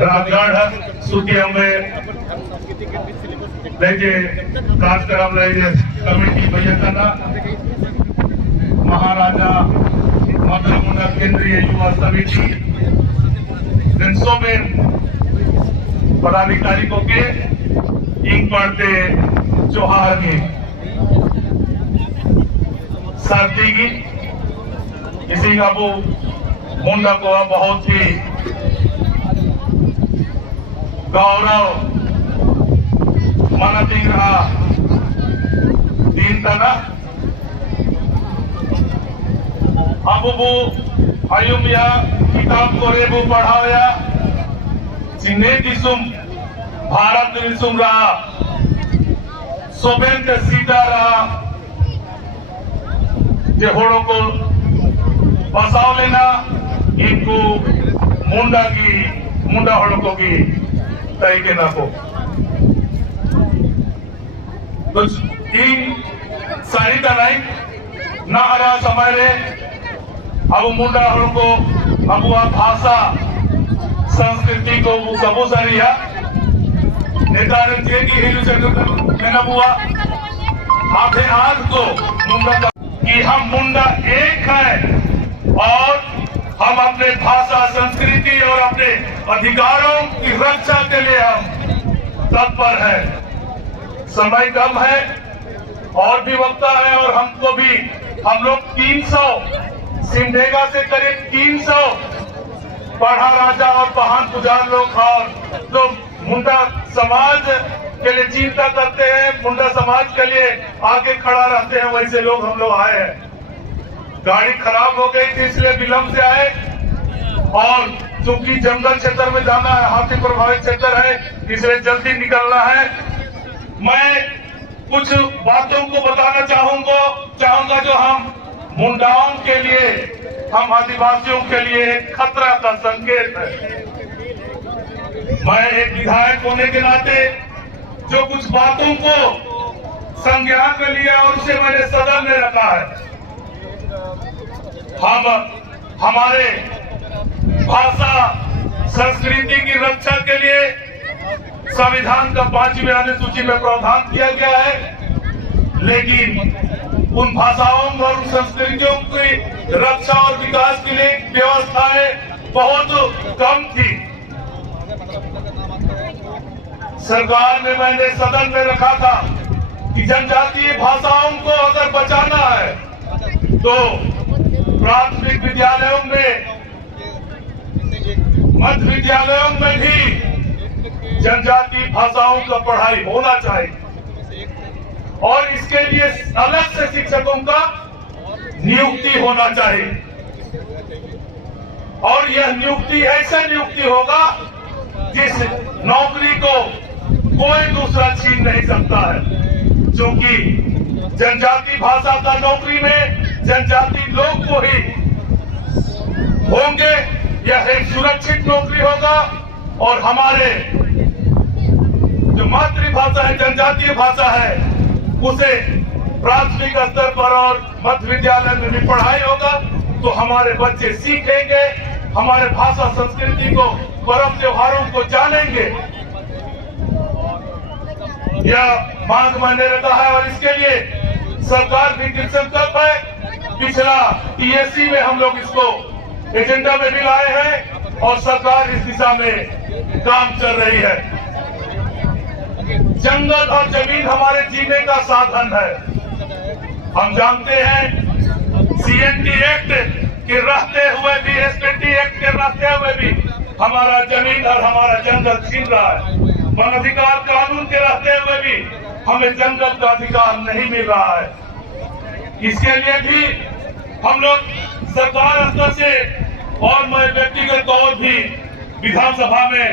रामगढ़ सुखी में लेके कार्यक्रम कमेटी भैया महाराजा मदरमुंडा केंद्रीय युवा समिति जिनसों में पदाधिकारी को के इंग पढ़ते जोहार की सर्दी की इसी का वो मुंडा को बहुत ही गौरव मनती रहा दिन तना अब वो अयुमिया किताब को रेबू पढ़ाया जिन्हें दिसुम भारत दिसुम रहा सोबेन के सीधा रहा जेहोड़ों को बसाव लेना इनको मुंडा होड़ों की तय के ना को तो तीन सारी तनाई ना हरा समय रे अब मुंडा होड़ों को अब वह भाषा संस्कृति को वो सबो सारिया निर्धारण किए कि हिंदू संगठन में न हुआ आधे आज को मुंडा कि हम मुंडा एक है और हम अपने भाषा संस्कृति और अपने अधिकारों की रक्षा के लिए हम तत्पर है। समय कम है और भी वक्ता है और हमको भी हम लोग 300 सिमडेगा से करीब 300 पढ़ा राजा और पहान पुजार लोग और जो मुंडा समाज के लिए चिंता करते हैं, मुंडा समाज के लिए आगे खड़ा रहते हैं, वैसे लोग हम लोग आए हैं। गाड़ी खराब हो गई थी इसलिए विलंब से आए और चूंकि जंगल क्षेत्र में जाना है, हाथी प्रभावित क्षेत्र है, इसलिए जल्दी निकलना है। मैं कुछ बातों को बताना चाहूंगा जो हम मुंडाओं के लिए, हम आदिवासियों के लिए खतरा का संकेत है। मैं एक विधायक होने के नाते जो कुछ बातों को संज्ञान में लिया और उसे मैंने सदन में रखा है। हम हमारे भाषा संस्कृति की रक्षा के लिए संविधान का 5वीं अनुसूची में प्रावधान किया गया है, लेकिन उन भाषाओं और उन संस्कृतियों की रक्षा और विकास के लिए व्यवस्थाएं बहुत कम थी। सरकार ने मैंने सदन में रखा था कि जनजातीय भाषाओं को अगर बचाना है तो प्राथमिक विद्यालयों में, मध्य विद्यालयों में भी जनजातीय भाषाओं का पढ़ाई होना चाहिए और इसके लिए अलग से शिक्षकों का नियुक्ति होना चाहिए और यह नियुक्ति ऐसा नियुक्ति होगा जिस नौकरी को कोई दूसरा छीन नहीं सकता है, क्योंकि जनजाति भाषा का नौकरी में जनजाति लोग को ही होंगे। यह एक सुरक्षित नौकरी होगा और हमारे जो मातृभाषा है, जनजातीय भाषा है, उसे प्राथमिक स्तर पर और मध्य विद्यालय में भी पढ़ाई होगा तो हमारे बच्चे सीखेंगे, हमारे भाषा संस्कृति को, पर्व त्योहारों को जानेंगे। यह मांग मैंने रखा है और इसके लिए सरकार भी कृतसंकल्प है। पिछला टीएससी में हम लोग इसको एजेंडा में भी लाए हैं और सरकार इस दिशा में काम कर रही है। जंगल और जमीन हमारे जीने का साधन है। हम जानते हैं सीएनटी एक्ट के रहते हुए भी, एसपीटी एक्ट के रहते हुए भी हमारा जमीन और हमारा जंगल छीन रहा है। वन अधिकार कानून के रहते हुए भी हमें जंगल का अधिकार नहीं मिल रहा है। इसके लिए भी हम लोग सरकार स्तर से और मैं व्यक्तिगत तौर भी विधानसभा में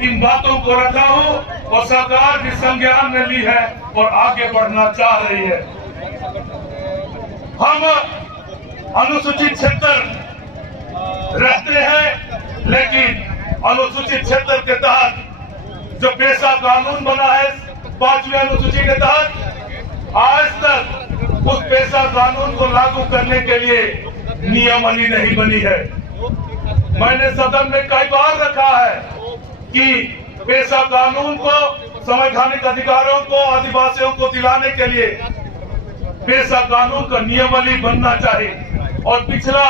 इन बातों को रखा हूं और सरकार भी संज्ञान में ली है और आगे बढ़ना चाह रही है। हम अनुसूचित क्षेत्र रहते हैं, लेकिन अनुसूचित क्षेत्र के तहत जो पेशा कानून बना है 5वीं अनुसूची के तहत, आज तक उस पेशा कानून को लागू करने के लिए नियमावली नहीं बनी है। मैंने सदन में कई बार रखा है कि पेशा कानून को, संवैधानिक अधिकारों को आदिवासियों को दिलाने के लिए पेशा कानून का नियमावली बनना चाहिए। और पिछला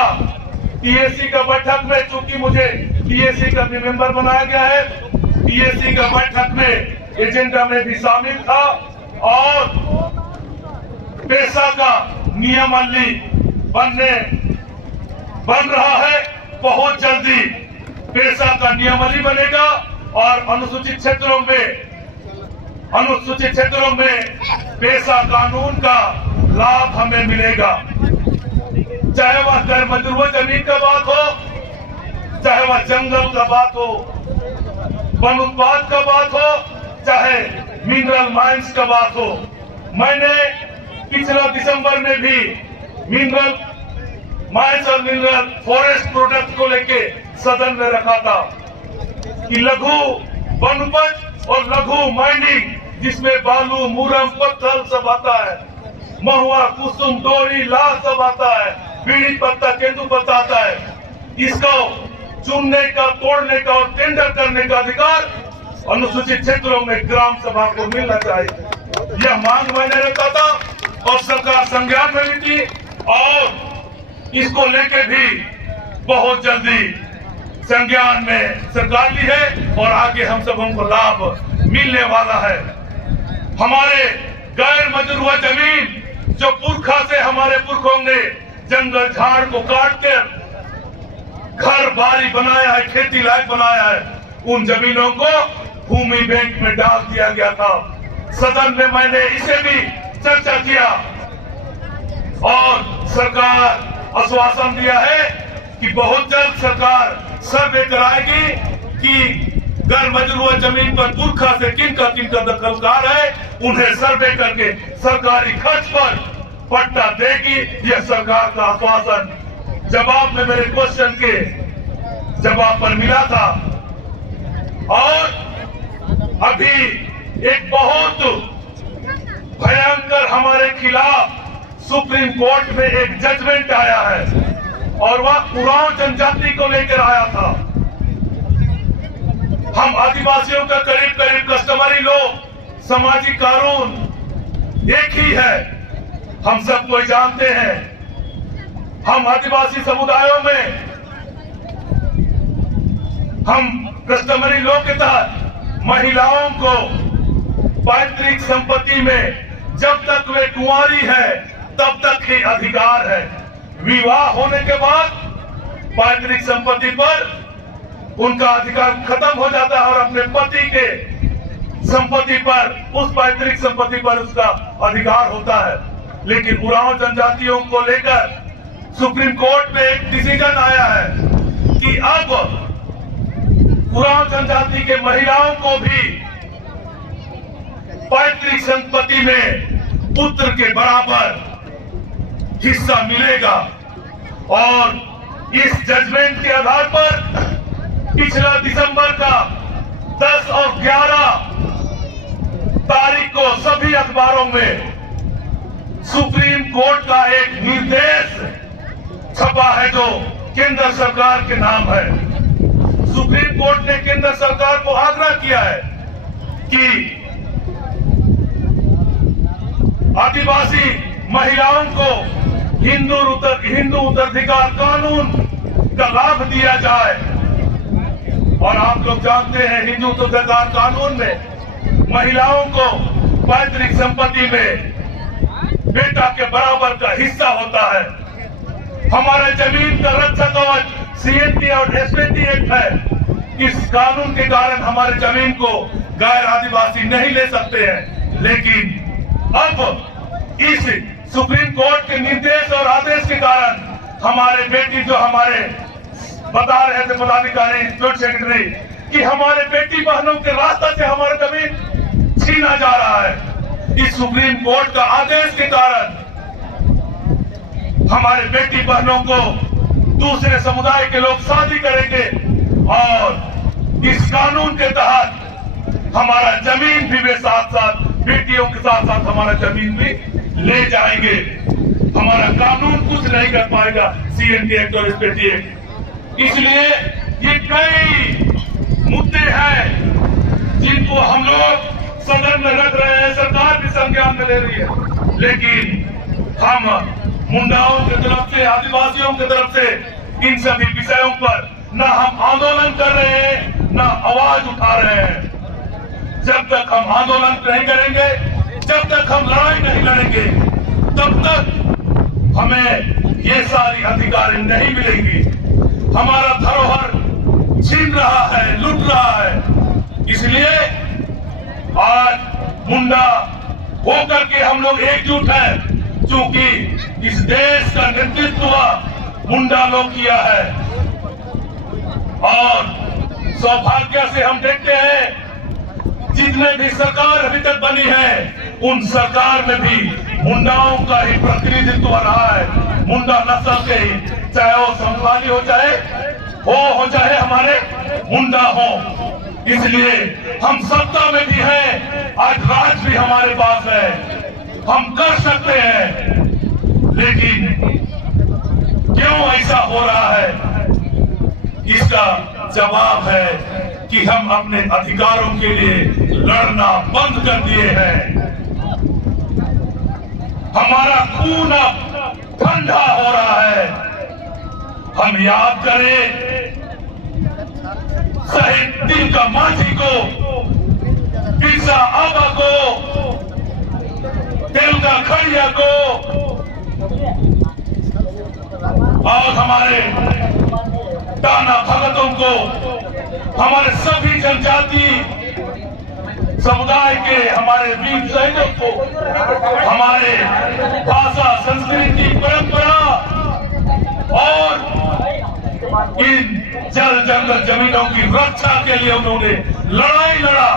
टीएसी का बैठक में, चूंकि मुझे टीएसी का भी मेंबर बनाया गया है, टीएसी का बैठक में एजेंडा में भी शामिल था और पेशा का नियमावली बन रहा है। बहुत जल्दी पेशा का नियमावली बनेगा और अनुसूचित क्षेत्रों में पेशा कानून का लाभ हमें मिलेगा। चाहे वह गैर मजरूह जमीन का बात हो, चाहे वह जंगल का बात हो, वन उत्पाद का बात हो, चाहे मिनरल माइंस का बात हो। मैंने पिछला दिसंबर में भी मिनरल माइंस और मिनरल फॉरेस्ट प्रोडक्ट को लेके सदन में रखा था कि लघु वन उपज और लघु माइनिंग, जिसमें बालू, मूरम, पत्थर सब आता है, महुआ, कुसुम, डोरी, लाह सब आता है, बीड़ी पत्ता, केंदू पत्ता आता है, इसको चुनने का, तोड़ने का और टेंडर करने का अधिकार अनुसूचित क्षेत्रों में ग्राम सभा को मिलना चाहिए। यह मांग मैंने रखा था और सरकार संज्ञान में ली थी और इसको लेके भी बहुत जल्दी संज्ञान में सरकार ली है और आगे हम सबों को लाभ मिलने वाला है। हमारे गैर मजरूह जमीन जो पुरखा से हमारे पुरखों ने जंगल झाड़ को काट कर घर बारी बनाया है, खेती लायक बनाया है, उन जमीनों को भूमि बैंक में डाल दिया गया था। सदन में मैंने इसे भी चर्चा किया और सरकार आश्वासन दिया है कि बहुत जल्द सरकार सर्वे कराएगी कि गैर मजरूह जमीन पर पुरखा से किनका दखलदार है, उन्हें सर्वे करके सरकारी खर्च पर पट्टा देगी। यह सरकार का आश्वासन जवाब में मेरे क्वेश्चन के जवाब पर मिला था। और अभी एक बहुत भयंकर हमारे खिलाफ सुप्रीम कोर्ट में एक जजमेंट आया है और वह उरांव जनजाति को लेकर आया था। हम आदिवासियों का करीब करीब कस्टमरी लोग, सामाजिक कानून एक ही है, हम सब कोई जानते हैं। हम आदिवासी समुदायों में हम कस्टमरी लॉ के तहत महिलाओं को पैतृक संपत्ति में जब तक वे कुंवारी है तब तक ही अधिकार है। विवाह होने के बाद पैतृक संपत्ति पर उनका अधिकार खत्म हो जाता है और अपने पति के संपत्ति पर, उस पैतृक संपत्ति पर उसका अधिकार होता है। लेकिन उरांव जनजातियों को लेकर सुप्रीम कोर्ट में एक डिसीजन आया है कि अब उरांव जनजाति के महिलाओं को भी पैतृक संपत्ति में पुत्र के बराबर हिस्सा मिलेगा। और इस जजमेंट के आधार पर पिछला दिसंबर का 10 और 11 तारीख को सभी अखबारों में सुप्रीम कोर्ट का एक निर्देश छपा है जो केंद्र सरकार के नाम है। सुप्रीम कोर्ट ने केंद्र सरकार को आग्रह किया है कि आदिवासी महिलाओं को हिंदू उत्तराधिकार कानून का लाभ दिया जाए। और आप लोग जानते हैं हिंदू उत्तराधिकार कानून में महिलाओं को पैतृक संपत्ति में बेटा के बराबर का हिस्सा होता है। हमारे जमीन का रक्षा कवच सीएनटी और एसपीटी एक्ट है। इस कानून के कारण हमारे जमीन को गैर आदिवासी नहीं ले सकते हैं। लेकिन अब इस सुप्रीम कोर्ट के निर्देश और आदेश के कारण हमारे बेटी, जो हमारे बता रहे थे पदाधिकारी, जोइंट सेक्रेटरी, कि हमारे बेटी बहनों के रास्ते से हमारा जमीन छीना जा रहा है। इस सुप्रीम कोर्ट का आदेश के कारण हमारे बेटी बहनों को दूसरे समुदाय के लोग शादी करेंगे और इस कानून के तहत हमारा जमीन भी वे साथ साथ, बेटियों के साथ साथ हमारा जमीन भी ले जाएंगे। हमारा कानून कुछ नहीं कर पाएगा सीएनटी एक्ट और एसपीटी एक्ट। इसलिए ये कई मुद्दे हैं जिनको हम लोग सदन में रख रहे हैं, सरकार भी संज्ञान में ले रही है, लेकिन हम मुंडाओं की तरफ से, आदिवासियों की तरफ से इन सभी विषयों पर न हम आंदोलन कर रहे हैं, न आवाज उठा रहे हैं। जब तक हम आंदोलन नहीं करेंगे, जब तक हम लड़ाई नहीं लड़ेंगे, तब तक हमें ये सारी अधिकार नहीं मिलेंगी। हमारा धरोहर छीन रहा है, लूट रहा है। इसलिए आज मुंडा होकर के हम लोग एकजुट हैं, क्योंकि इस देश का नेतृत्व मुंडा लोग किया है। और सौभाग्य से हम देखते हैं जितने भी सरकार अभी तक बनी है, उन सरकार में भी मुंडाओं का ही प्रतिनिधित्व रहा है। मुंडा नस्ल के ही, चाहे वो संथाली हो चाहे हमारे मुंडा हो। इसलिए हम सत्ता में भी हैं, आज राज भी हमारे पास है, हम कर सकते हैं। लेकिन क्यों ऐसा हो रहा है, इसका जवाब है कि हम अपने अधिकारों के लिए लड़ना बंद कर दिए हैं। हमारा खून अब ठंडा हो रहा है। हम याद करें शहीद तिलका मांझी को, बिरसा आबा को, तिलका खड़िया को, और हमारे टाना भगतों को, हमारे सभी जनजाति समुदाय के हमारे वीर सैनिकों को, हमारे भाषा, संस्कृति, परंपरा और इन जल जंगल जमीनों की रक्षा के लिए उन्होंने लड़ाई लड़ा,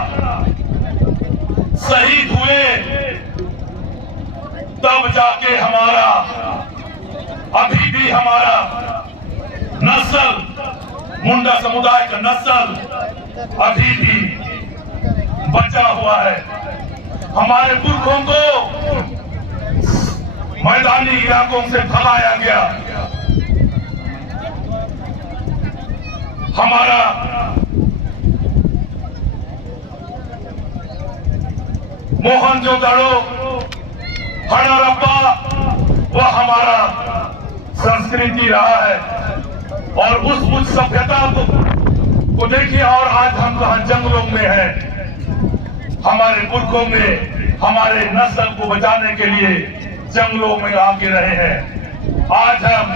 शहीद हुए। तब जाके हमारा, अभी भी हमारा नस्ल, मुंडा समुदाय का नस्ल अभी भी बचा हुआ है। हमारे पुरखों को मैदानी इलाकों से भगाया गया। हमारा मोहनजोदड़ो, हड़प्पा, वह हमारा संस्कृति रहा है। और उस सभ्यता को देखिए, और आज हम कहा जंगलों में हैं। हमारे पुरखों में हमारे नस्ल को बचाने के लिए जंगलों में आके रहे हैं। आज हम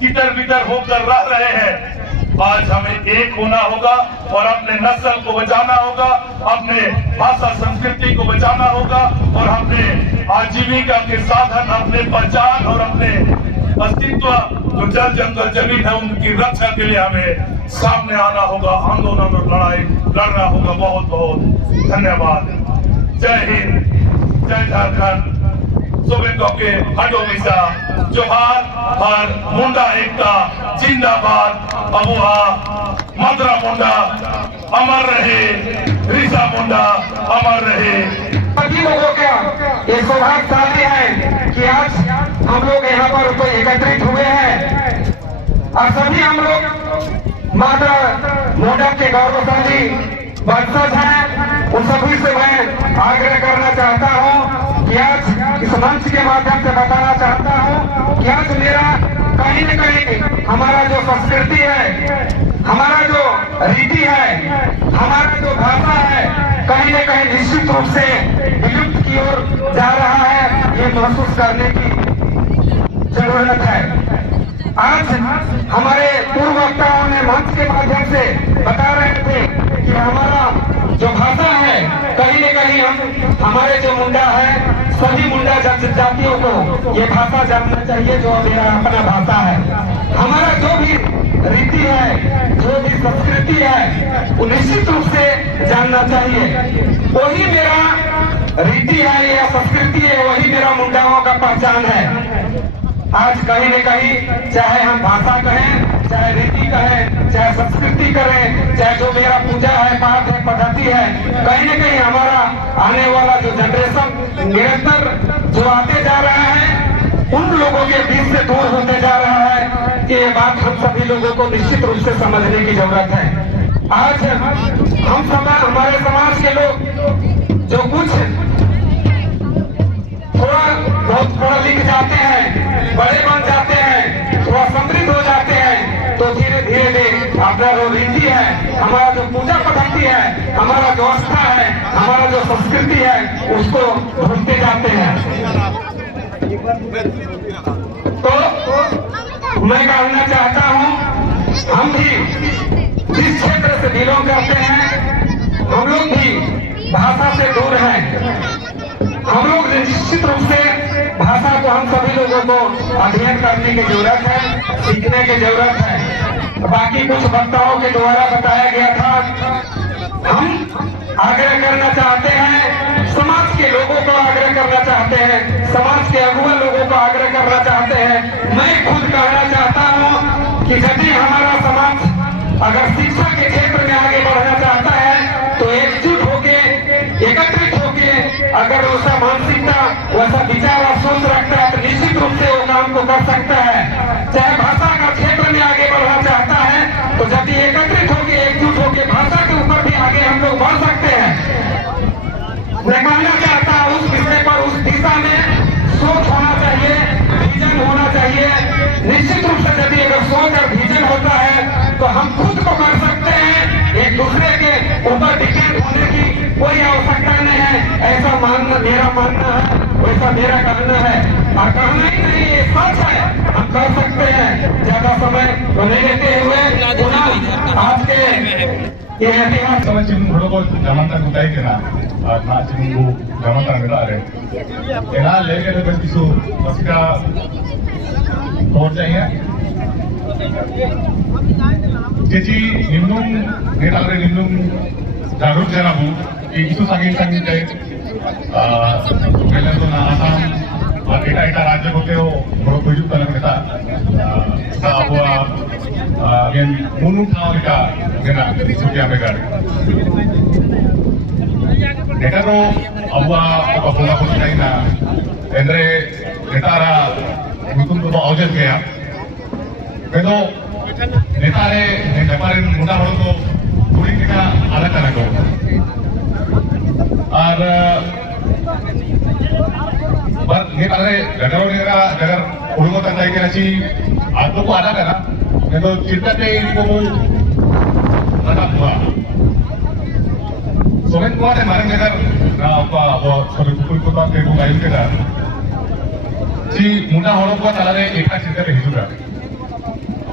तितर बितर होकर रह रहे हैं। आज हमें एक होना होगा और अपने नस्ल को बचाना होगा, अपने भाषा संस्कृति को बचाना होगा, और अपने आजीविका के साधन, अपने पहचान और अपने अस्तित्व जो जल जंगल जमीन है, उनकी रक्षा के लिए हमें सामने आना होगा, आंदोलन और लड़ाई लड़ना होगा। बहुत बहुत धन्यवाद। जय हिंद, जय झारखंड, सोबेटो के हडोमिसा, जोहार, हर मुंडा एकता जिंदाबाद, अबुहा मदरा मुंडा अमर रहे, रिसा मुंडा अमर रहे। सभी लोगों का ये सौभाग्यशाली है कि आज हम लोग यहाँ पर एकत्रित हुए हैं, और सभी हम लोग माता मुंडा के गौरवशाली वंशज हैं। उन सभी से मैं आग्रह करना चाहता हूँ कि आज इस मंच के माध्यम से बताना चाहता हूँ कि आज मेरा कहीं न कहीं हमारा जो संस्कृति है, हमारा जो रीति है, हमारा जो भाषा है, कहीं न कहीं निश्चित रूप से विलुप्त की ओर जा रहा है। ये महसूस करने की जरूरत है। आज हमारे पूर्व वक्ताओं ने मंच के माध्यम से बता रहे थे कि हमारा जो भाषा है, कहीं न कहीं हमारे जो मुंडा है, सभी मुंडा जातियों को ये भाषा जानना चाहिए जो मेरा अपना भाषा है। हमारा जो भी रीति है, जो भी संस्कृति है, वो निश्चित रूप से जानना चाहिए। वही मेरा रीति है या संस्कृति है, वही मेरा मुंडाओं का पहचान है। आज कहीं न कहीं चाहे हम भाषा कहें, चाहे रीति कहें, चाहे संस्कृति करें, चाहे जो मेरा पूजा है, पाठ है, पद्धति है, कहीं न कहीं हमारा आने वाला जो जनरेशन निरंतर जो आते जा रहा है, उन लोगों के बीच से दूर होते जा रहा है। कि ये बात हम सभी लोगों को निश्चित रूप से समझने की जरूरत है। आज हम हमारे समाज के लोग जो कुछ थोड़ा बहुत पढ़ लिख जाते हैं, बड़े बन जाते हैं, थोड़ा समृद्ध हो जाते हैं, तो धीरे धीरे अपना जो रीति है, हमारा जो पूजा पद्धति है, हमारा जो आस्था है, हमारा जो संस्कृति है, उसको भूलते जाते हैं। तो मैं कहना चाहता हूँ, हम भी जिस क्षेत्र से बिलोंग करते हैं, हम लोग भी भाषा से दूर हैं। हम लोग निश्चित रूप से भाषा को हम सभी लोगों को अध्ययन करने की जरूरत है, सीखने की जरूरत है। बाकी कुछ वक्ताओं के द्वारा बताया गया था, हम आग्रह करना चाहते हैं, समाज के लोगों को आग्रह करना चाहते हैं, समाज के अगुआ लोगों को आग्रह करना चाहते हैं। मैं खुद कहना चाहता हूँ कि यदि हमारा समाज अगर शिक्षा के क्षेत्र में आगे बढ़ना चाहता है, तो एकजुट होके, एकत्रित होके, अगर वैसा मानसिकता, वैसा विचार और सोच रखता है, तो निश्चित रूप से वो काम को कर सकता है। चाहे भाषा का क्षेत्र में आगे बढ़ना चाहता है, तो यदि एकत्रित होके, एकजुट होके भाषा के ऊपर भी आगे हम लोग बढ़ सकते हैं। मैं कहना चाहता हूँ, उस विषय पर, उस दिशा में सोच होना चाहिए, विजन होना चाहिए। निश्चित रूप से यदि अगर सोच और विजन होता है, तो हम खुद को कर सकते हैं। एक दूसरे के ऊपर डिपेंड होने की कोई आवश्यकता नहीं है। ऐसा मानना, मेरा मानना है, वैसा मेरा कहना है, और कहना ही नहीं, ये सच है, हम कर सकते हैं। ज्यादा समय तो नहीं लेते हुए पुनः आज के ये ऐतिहासिक sama cimung holo ko jamantan kutai kena na cimunggu jamantan mera are ena lege de bisu masika pahunch jaiye jadi nimnum netare nimnum jarut janabu isu sangin jai pehले तो ना आसाम और एटा राज्य को त्यो बड़ो कुछ तलक नेता अब yang munung tahu kita kena suci amegar. Mereka tu apa bola pun tidak ina. Andre netara hukum tu awal kaya. Pero netare muda orang tu puri kita alat anak ko. Ar bar netare jagar urungo tantai kena si atau ko ada kan? Itu ceritanya itu ada dua. Soalnya dua ada marang jagar, apa sorry kumpul ke rumah itu kita. Si muda orang tua talare ekta cerita le hidup.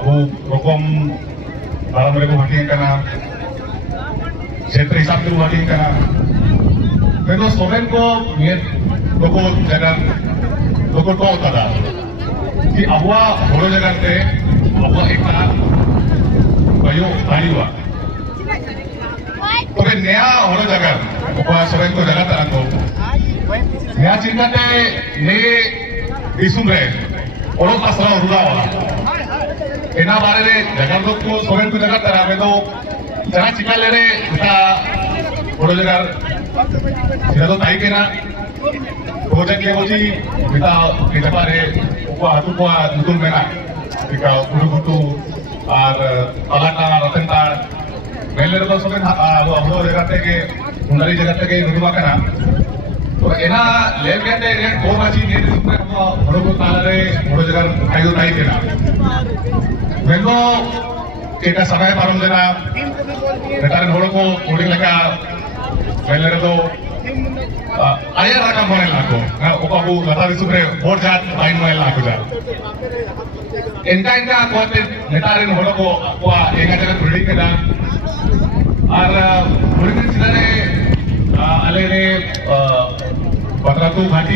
Abu rokom dalam mereka hati kena, क्षेत्र हिसाब से hati kena. Pero soalnya ko niat loko jagar loko to tada. Si abua boro jagar te abua ekta bayo baliwa. तो नया होने जगह सोरेन को जगह तरह को नया चिंता ने इसूम रहे और असरा उड़ा वाला इना बारे में जगह लोग को सोरेन को जगह तरह में तो जगह चिका ले रहे इतना और जगह इधर तो ताई के ना प्रोजेक्ट के वोची इतना इधर बारे को आतु को नुतुल में ना इका उड़ुगुटू और अलाटा रतनता पहले तो सोरेन हम लोग जगह थे के उन्नरी जगह थे के नुतुमा करना तो इना लेव के थे ये दो बाजी ये सुनते हम लोग ताले वो जगह आयु ताई थे ना वेगो एक समय पारम देना बेटारे हम लोग को उड़ी लगा पहले तो आया रखा मोने लागो ना उपाबू लता विसुप्रे बोर्ड जात बाइन मोने लागो जा इनका कोते बेटारे हम लोग को एक जगह खुली के ना और मुर्गी चिल्लाने आले ने पत्रा तो घाटी